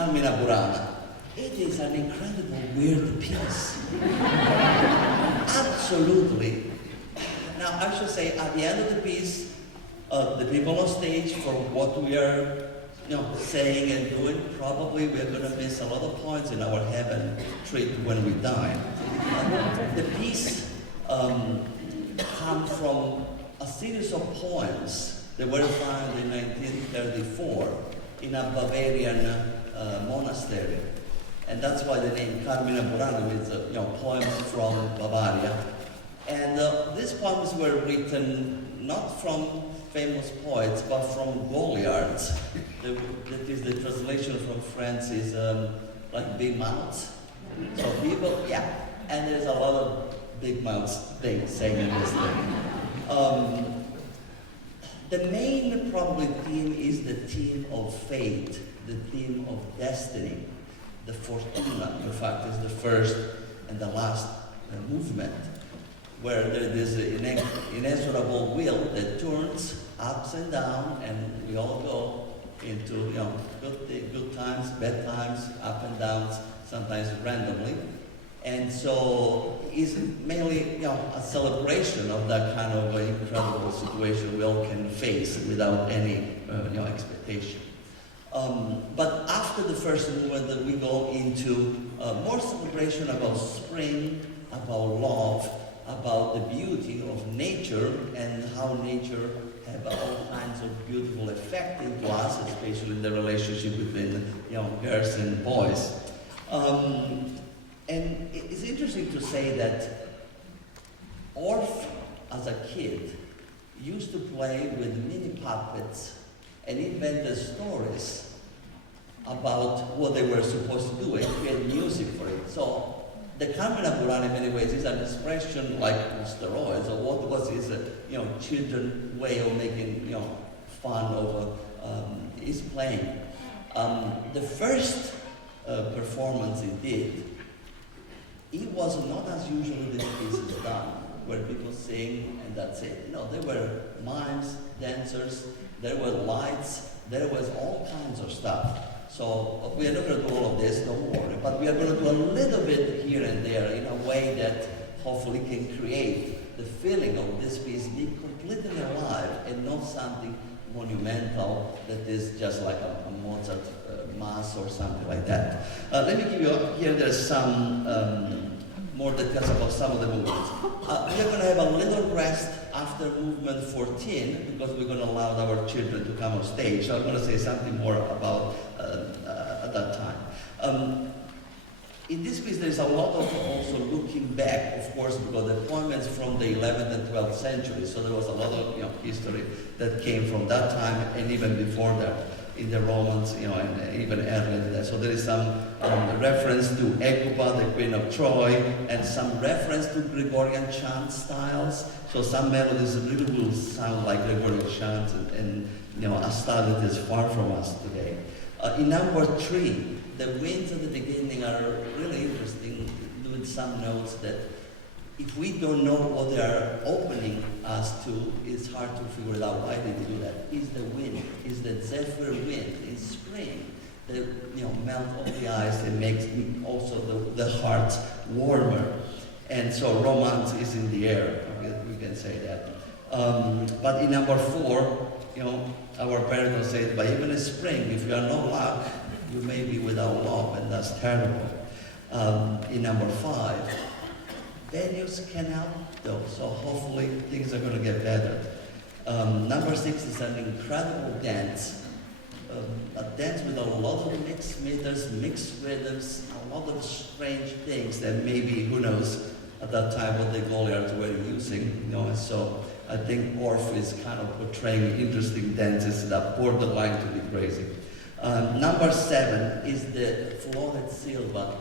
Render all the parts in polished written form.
Carmina Burana. It is an incredible weird piece. Absolutely. Now I should say at the end of the piece, the people on stage, for what we are saying and doing, probably we're going to miss a lot of points in our heaven trip when we die. The piece comes from a series of poems that were found in 1934 in a Bavarian monastery. And that's why the name Carmina Burana means poems from Bavaria. And these poems were written not from famous poets, but from goliards. That is the translation from French is like big mouths. So people, and there's a lot of big mouths things saying in this thing. The main probably theme is the theme of fate, the theme of destiny. The Fortuna, in fact, is the first and the last movement, where there is an inexorable wheel that turns ups and down, and we all go into good times, bad times, up and downs, sometimes randomly. And so it's mainly a celebration of that kind of incredible situation we all can face without any expectation. But after the first movement, we go into more celebration about spring, about love, about the beauty of nature and how nature have all kinds of beautiful effect into us, especially in the relationship between girls and boys. And it's interesting to say that Orff, as a kid, used to play with mini puppets and invented stories about what they were supposed to do and create music for it. So the Carmina Burana in many ways is an expression like steroids, or what was his children way of making fun of his playing. The first performance he did, it was not as usually this piece is done, where people sing and that's it. There were mimes, dancers, there were lights, there was all kinds of stuff. So we are not going to do all of this, don't worry, but we are going to do a little bit here and there in a way that hopefully can create the feeling of this piece being completely alive and not something monumental that is just like a Mozart mass or something like that. Let me give you, here there's some more details about some of the movements. We're going to have a little rest after movement 14 because we're going to allow our children to come on stage. So I'm going to say something more about at that time. In this piece there's a lot of also looking back, of course, because the poem is from the 11th and 12th century, so there was a lot of history that came from that time and even before that in the Romans, and even earlier than that. So there is some reference to Hecuba, the Queen of Troy, and some reference to Gregorian chant styles. So some melodies really will sound like Gregorian chants, and a style that is far from us today. In number 3, the winds at the beginning are really interesting, doing some notes that if we don't know what they are opening us to, it's hard to figure it out. Why did they do that? Is the wind, is the zephyr wind in spring that melt all the ice and makes also the heart warmer. And so romance is in the air, we can say that. But in number 4, our parents say, but even in spring, if you are no luck, you may be without love, and that's terrible. In number 5, venues can help though, so hopefully things are going to get better. Number 6 is an incredible dance. A dance with a lot of mixed meters, mixed rhythms, a lot of strange things that maybe, who knows, at that time what the Goliards were using. And so I think Orff is kind of portraying interesting dances that borderline to be crazy. Number 7 is the Floret Silva,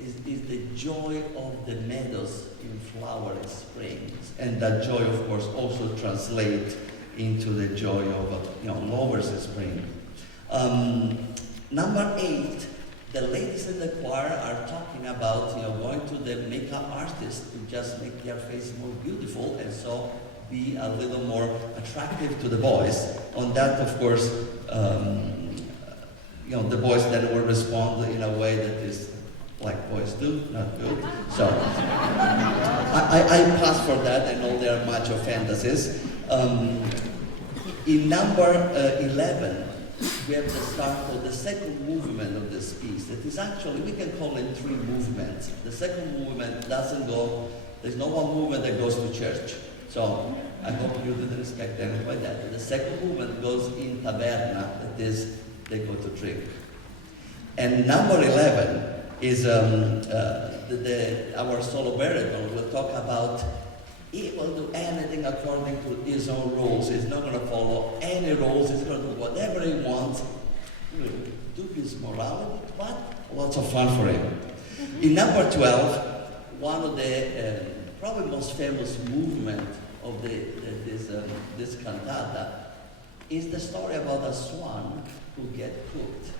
is the joy of the meadows in flower in spring. And that joy, of course, also translates into the joy of lovers in spring. Number 8, the ladies in the choir are talking about going to the makeup artist to just make their face more beautiful and so be a little more attractive to the boys. On that, of course, the boys then will respond in a way that is like boys do, not good. So I pass for that. I know there are much of fantasies. In number 11, we have the start of the second movement of this piece. That is actually, we can call it 3 movements. The second movement doesn't go, there's no one movement that goes to church. So I hope you didn't expect anything like that. The second movement goes in taverna, that is, they go to drink. And number 11 is our solo baritone will talk about he will do anything according to his own rules. He's not going to follow any rules. He's going to do whatever he wants. Dubious morality, but lots of fun for him. In number 12, one of the probably most famous movement of this cantata is the story about a swan who gets cooked.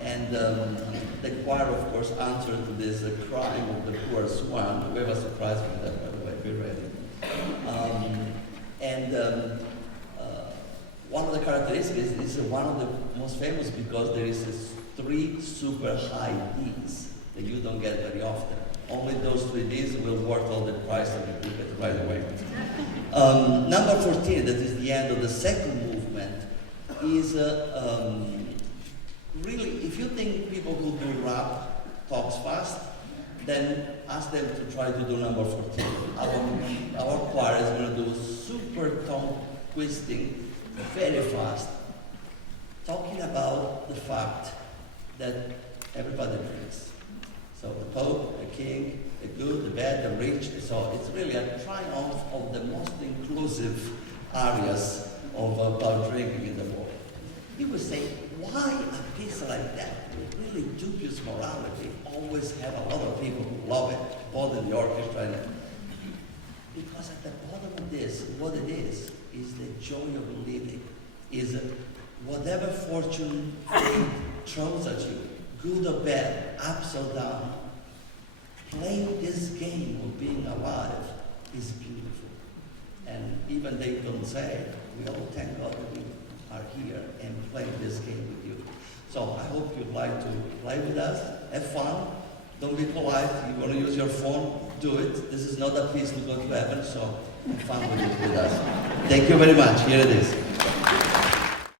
And the choir, of course, answered to this crying of the poor swan. We have a surprise for them, by the way, be ready. One of the characteristics is one of the most famous because there is 3 super high Ds that you don't get very often. Only those 3 Ds will worth all the price of the ticket right away. Number 14, that is the end of the second movement, is really, if you think people who do rap talks fast, then ask them to try to do number 14. Our choir is going to do super tongue twisting, very fast, talking about the fact that everybody drinks. So the Pope, the King, the good, the bad, the rich. So it's really a triumph of the most inclusive areas about drinking in the world. You would say, why a piece like that, with really dubious morality, always have a lot of people who love it, both in the orchestra and because at the bottom of this, what it is the joy of living, is whatever fortune throws at you, good or bad, ups or down, playing this game of being alive is beautiful. And even they don't say, we all thank God that we are here and playing this game with you. So I hope you'd like to play with us, have fun, don't be polite. You want to use your phone, do it. This is not a piece to go to heaven, so have fun with it with us. Thank you very much. Here it is.